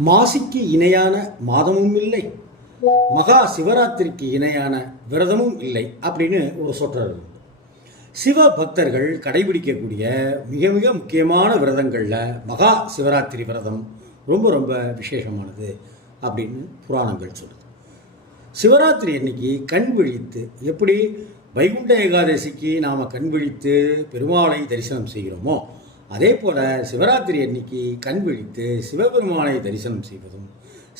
மாசிக்கு இணையான மாதமும் இல்லை மகா சிவராத்திரிக்கு இணையான விரதமும் இல்லை அப்படின்னு ஒரு சொற்றர் உண்டு. சிவ பக்தர்கள் கடைபிடிக்கக்கூடிய மிக மிக முக்கியமான விரதங்களில் மகா சிவராத்திரி விரதம் ரொம்ப ரொம்ப விசேஷமானது அப்படின்னு புராணங்கள் சொல்லுது சிவராத்திரி அன்னைக்கு கண் விழித்து எப்படி வைகுண்ட ஏகாதசிக்கு நாம் கண் விழித்து பெருமாளை தரிசனம் செய்கிறோமோ அதே போல சிவராத்திரி அன்னைக்கு கண் விழித்து சிவபெருமானை தரிசனம் செய்வதும்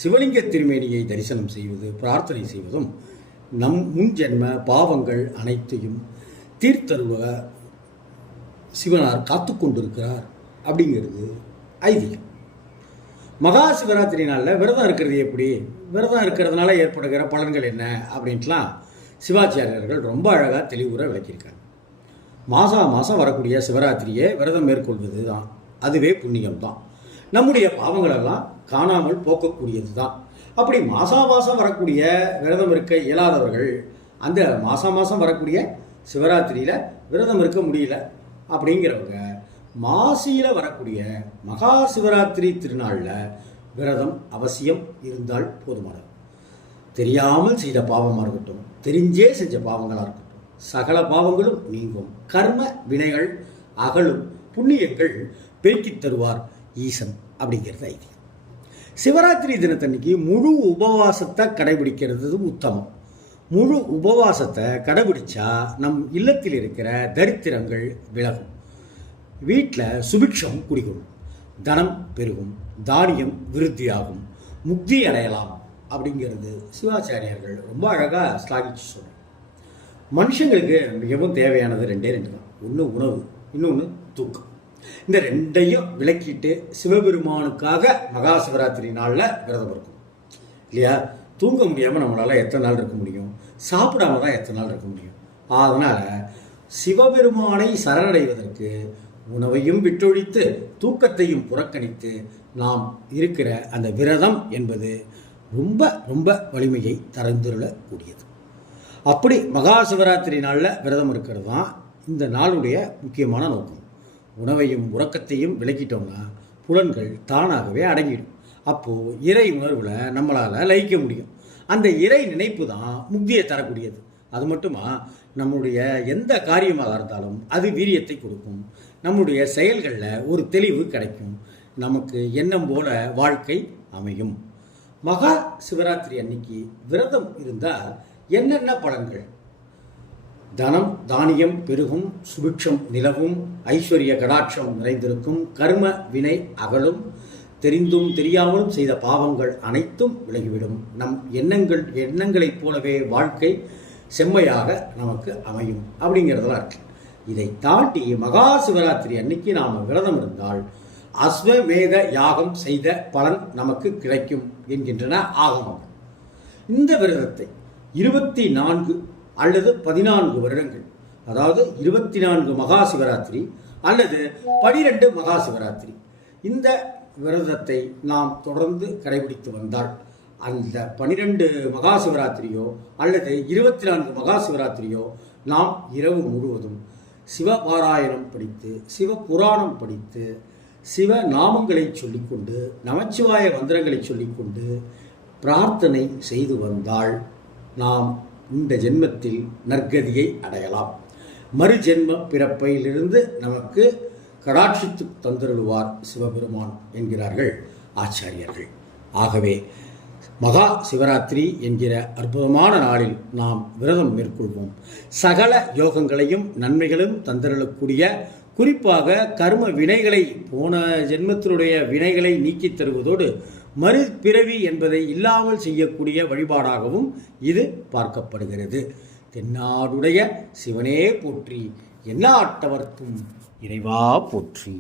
சிவலிங்க திருமேனியை தரிசனம் செய்வது பிரார்த்தனை செய்வதும் நம் முன் ஜென்ம பாவங்கள் அனைத்தையும் தீர்த்தருவ சிவனார் காத்து கொண்டிருக்கிறார் அப்படிங்கிறது ஐதீகம். மகா சிவராத்திரி நாளில் விரதம் இருக்கிறது எப்படி? விரதம் இருக்கிறதுனால ஏற்படுகிற பலன்கள் என்ன அப்படின்ட்டுலாம் சிவாச்சாரியர்கள் ரொம்ப அழகாக தெளிவுற விளக்கியிருக்காங்க. மாசா மாதம் வரக்கூடிய சிவராத்திரியை விரதம் மேற்கொள்வது தான் அதுவே புண்ணியம் தான் நம்முடைய பாவங்களெல்லாம் காணாமல் போக்கக்கூடியது தான் அப்படி மாசா மாதம் வரக்கூடிய விரதம் இருக்க இயலாதவர்கள் அந்த மாசா மாதம் வரக்கூடிய சிவராத்திரியில் விரதம் இருக்க முடியல அப்படிங்கிறவங்க மாசியில் வரக்கூடிய மகா சிவராத்திரி திருநாளில் விரதம் அவசியம் இருந்தால் போதுமானது. தெரியாமல் செய்த பாவமாக இருக்கட்டும் தெரிஞ்சே செஞ்ச பாவங்களாக இருக்கட்டும் சகல பாவங்களும் நீங்கும். கர்ம வினைகள் அகலும். புண்ணியங்கள் பெருக்கி தருவார் ஈசன் அப்படிங்கிறது ஐதீகம். சிவராத்திரி தினத்தன்னைக்கு முழு உபவாசத்தை கடைபிடிக்கிறது உத்தமம். முழு உபவாசத்தை கடைபிடிச்சா நம் இல்லத்தில் இருக்கிற தரித்திரங்கள் விலகும். வீட்டில் சுபிக்ஷம் குடிகொள்ளும் தனம் பெருகும். தானியம் விருத்தியாகும். முக்தி அடையலாம் அப்படிங்கிறது சிவாச்சாரியர்கள் ரொம்ப அழகாக ஸ்லாகிச்சு சொல்கிறார் மனுஷங்களுக்கு மிகவும் தேவையானது ரெண்டே ரெண்டு தான். ஒன்று உணவு இன்னொன்று தூக்கம். இந்த ரெண்டையும் விளக்கிட்டு சிவபெருமானுக்காக மகா சிவராத்திரி நாளில் விரதம் இருக்கும் இல்லையா? தூங்க முடியாமல் நம்மளால் எத்தனை நாள் இருக்க முடியும்? சாப்பிடாம தான் எத்தனை நாள் இருக்க முடியும்? அதனால் சிவபெருமானை சரணடைவதற்கு உணவையும் விட்டொழித்து தூக்கத்தையும் புறக்கணித்து நாம் இருக்கிற அந்த விரதம் என்பது ரொம்ப ரொம்ப வலிமையை தரந்துள்ளக்கூடியது அப்படி மகா சிவராத்திரி நாளில் விரதம் இருக்கிறது தான் இந்த நாளுடைய முக்கியமான நோக்கம். உணவையும் உறக்கத்தையும் விலக்கிட்டோம்னா புலன்கள் தானாகவே அடங்கிடும். அப்போது இறை உணர்வில் நம்மளால் லயிக்க முடியும். அந்த இறை நினைப்பு தான் முக்தியை தரக்கூடியது. அது மட்டுமா நம்முடைய எந்த காரியமாக இருந்தாலும் அது வீரியத்தை கொடுக்கும். நம்முடைய செயல்களில் ஒரு தெளிவு கிடைக்கும். நமக்கு எண்ணம் போல வாழ்க்கை அமையும். மகா சிவராத்திரி அன்னைக்கு விரதம் இருந்தால் என்னென்ன பலன்கள்? தனம் தானியம் பெருகும் சுபிக்ஷம் நிலவும் ஐஸ்வர்ய கடாட்சம் நிறைந்திருக்கும் கர்ம வினை அகலும் தெரிந்தும் தெரியாமலும் செய்த பாவங்கள் அனைத்தும் விலகிவிடும். நம் எண்ணங்கள் எண்ணங்களைப் போலவே வாழ்க்கை செம்மையாக நமக்கு அமையும் அப்படிங்கிறதெல்லாம் இருக்கு. இதை தாண்டி மகா சிவராத்திரி அன்னைக்கு நாம் விரதம் இருந்தால் அஸ்வமேத யாகம் செய்த பலன் நமக்கு கிடைக்கும் என்கின்றன ஆகமங்கள். இந்த விரதத்தை இருபத்தி நான்கு அல்லது பதினான்கு வருடங்கள். அதாவது இருபத்தி நான்கு மகா சிவராத்திரி அல்லது பனிரெண்டு மகா சிவராத்திரி. இந்த விரதத்தை நாம் தொடர்ந்து கடைபிடித்து வந்தால் அந்த பனிரெண்டு மகா சிவராத்திரியோ அல்லது இருபத்தி நான்கு மகா சிவராத்திரியோ நாம் இரவு முழுவதும் சிவபாராயணம் படித்து சிவ புராணம் படித்து சிவ நாமங்களை சொல்லிக்கொண்டு நமச்சிவாய மந்திரங்களை சொல்லிக்கொண்டு பிரார்த்தனை செய்து வந்தால் நாம் இந்த ஜென்மத்தில் நற்கதியை அடையலாம். மறு ஜென்ம பிறப்பையிலிருந்து நமக்கு கடாட்சித்து தந்திருவார் சிவபெருமான் என்கிறார்கள் ஆச்சாரியர்கள். ஆகவே மகா சிவராத்திரி என்கிற அற்புதமான நாளில் நாம் விரதம் மேற்கொள்வோம். சகல யோகங்களையும் நன்மைகளும் தந்திரக்கூடிய குறிப்பாக கர்ம வினைகளை போன ஜென்மத்தினுடைய வினைகளை நீக்கித் தருவதோடு மறுபிறவி என்பதை இல்லாமல் செய்யக்கூடிய வழிபாடாகவும் இது பார்க்கப்படுகிறது. தென்னாடுடைய சிவனே போற்றி எல்லாட்டவர்க்கும் இறைவா போற்றி.